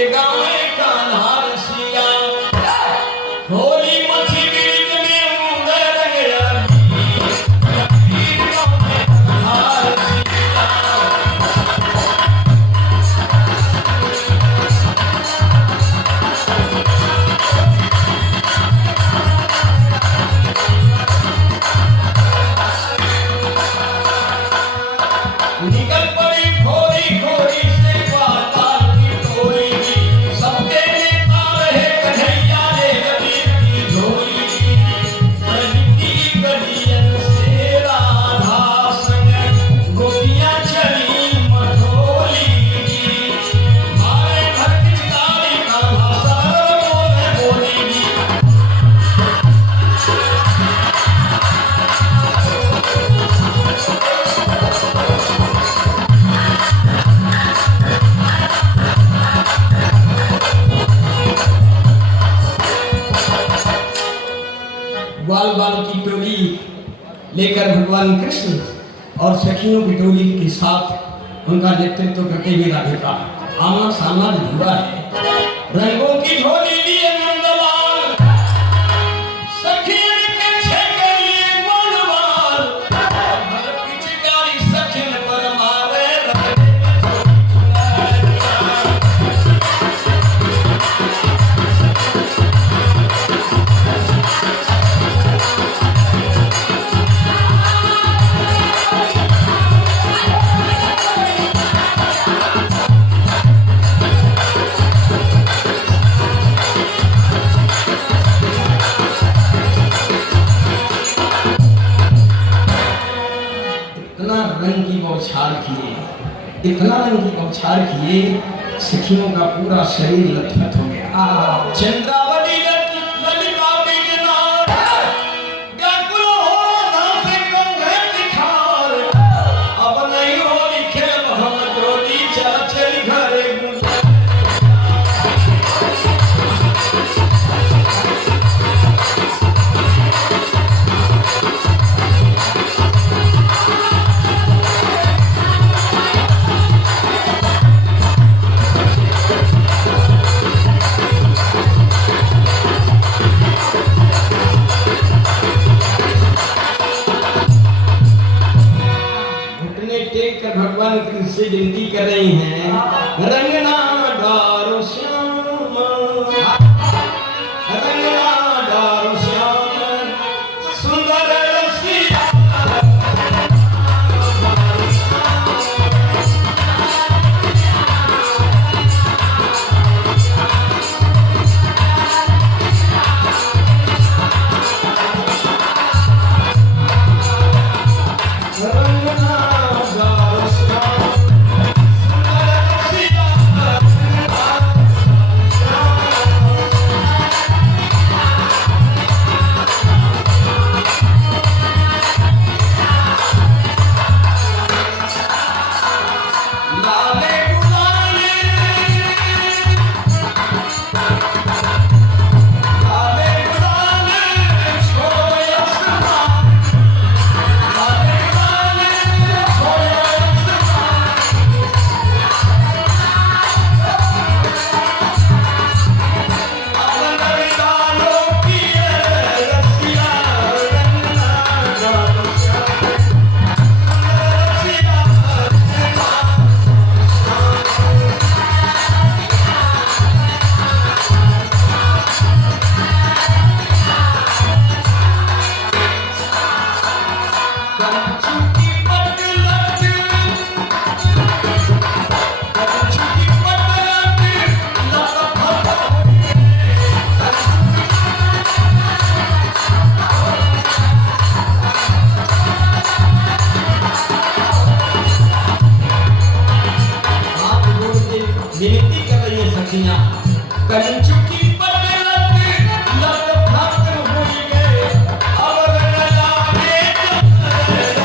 के गावे कान्हा रसिया होली मछी बीच में उड़े रंगया निकल पड़ी खोरी खोरी से पाताल की टोली सबके नेता रहे कन्हैया रे कबीर की झोली बनती गलियन से राधा संग गोपियां चली मठोली मारे घर की चितारी का भाषा बोले बोली ग्वाल बाल की टोली लेकर भगवान कृष्ण और सखियों की टोली के साथ उनका नेतृत्व करते हुए राधिका आमना सामना हुआ है। रंगों की झोली लिए नंदलाल सखियों के छेके लिए गोलवाल भर पिचकारी सखिन पर मारे रंग की बौछार किए इतना रंग की बौछार किए सखियों का पूरा शरीर लथपथ हो गया। चंद्रावली ललिता बिजना व्याकुल हो नाम से कंधे दिखार अब नहीं हो लिखे हम जोड़ी चल चल घरे भगवान कृष्ण से विनती कर रही हैं रंगना डारो श्याम रंगना डारो श्याम सुंदर रसिया रंगना विनती कर रही है सखियां कंचुकी बदलत लत भक्त हुई गए अब रंगला में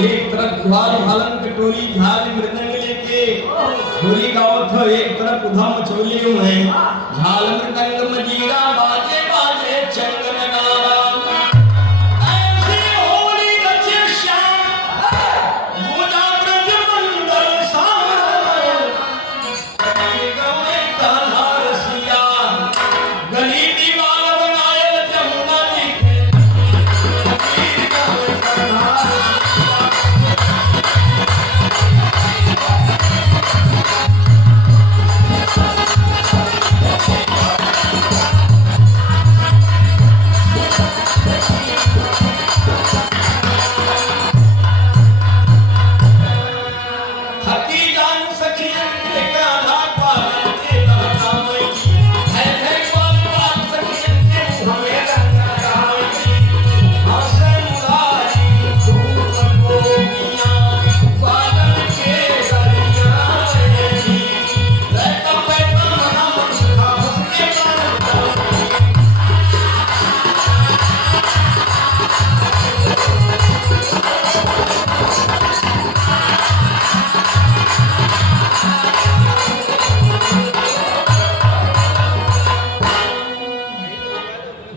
एक तरफ ग्वाल भालन कटोरी झाल मृदंग लेके होली गाओ तो एक तरफ उधम चोलियों है झाल मृदंग मजीरा बाजे बाजे चंग नगारा ऐसी होली रचे श्याम गूंजा ब्रज मंडल सारा गवे कान्हा रसिया गली दीवार बनाए जमुना जी के गवे कान्हा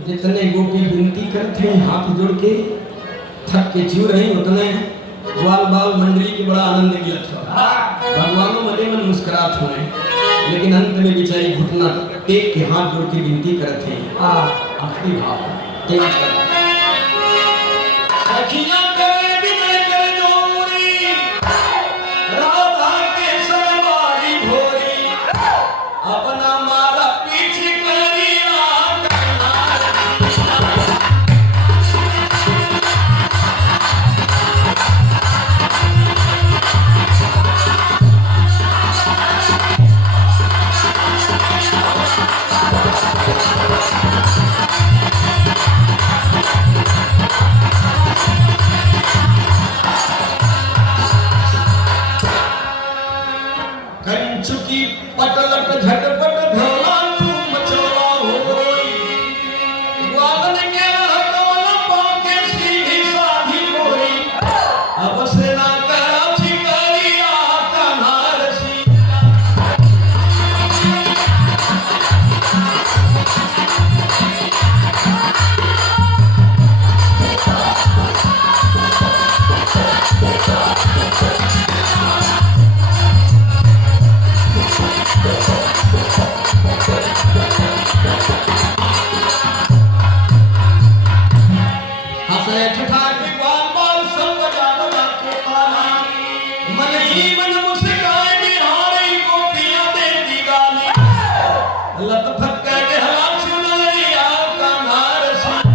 जितने गोपी विनती करते हैं हाथ जोड़ के थक के जीव रहे उतने ग्वाल बाल मंडली के बड़ा आनंद मिलत हो भगवानों मने मन मुस्कुरात हुए लेकिन अंत में बेचारी घुटना टेक के हाथ जोड़ के विनती करते हैं आखिरी भाव तेज कर सखियां करे विनय कर जोरी राधा के सरवारी भोरी अपना मारा पीछे करिया कंचुकी पटलट झटपट भोला तू मचोला होई ग्वालन के हकवन पाके सीधी साधी होई अब से ना करा छिकरिया कान्हा रसिया हंसले ठठाके ग्वाल बाल सब बजा बजा के ताली मन ही मन मुस्काए निहारी गोपियां देती गाली लत फक्के हला चुनरिया कान्हा रसिया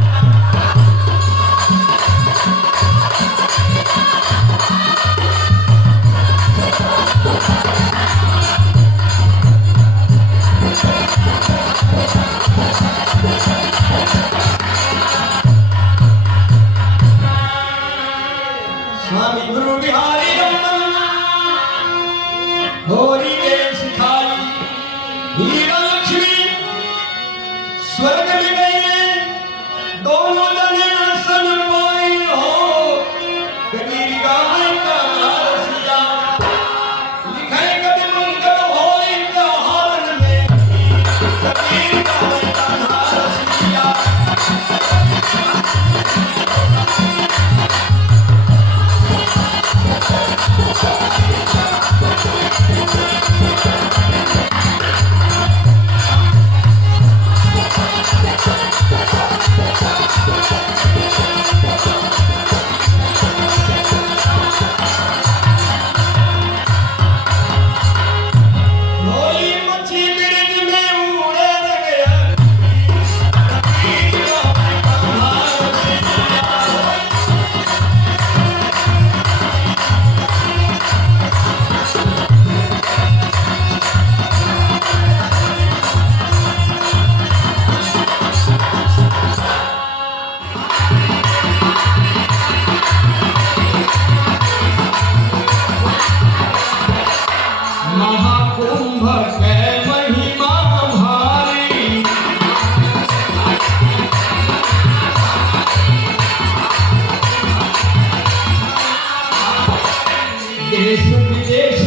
स्वामी गुरु बिहारी रमन होरी ने सिखाई हीरा लक्ष्मी स्वर्ग में गए दोनों जने आसन पाई हो कबीर गाय कान्हा रसिया लिखे कभी मंगल होई त्योहारन में कबीर गाय कान्हा रसिया Thank you. देश विदेश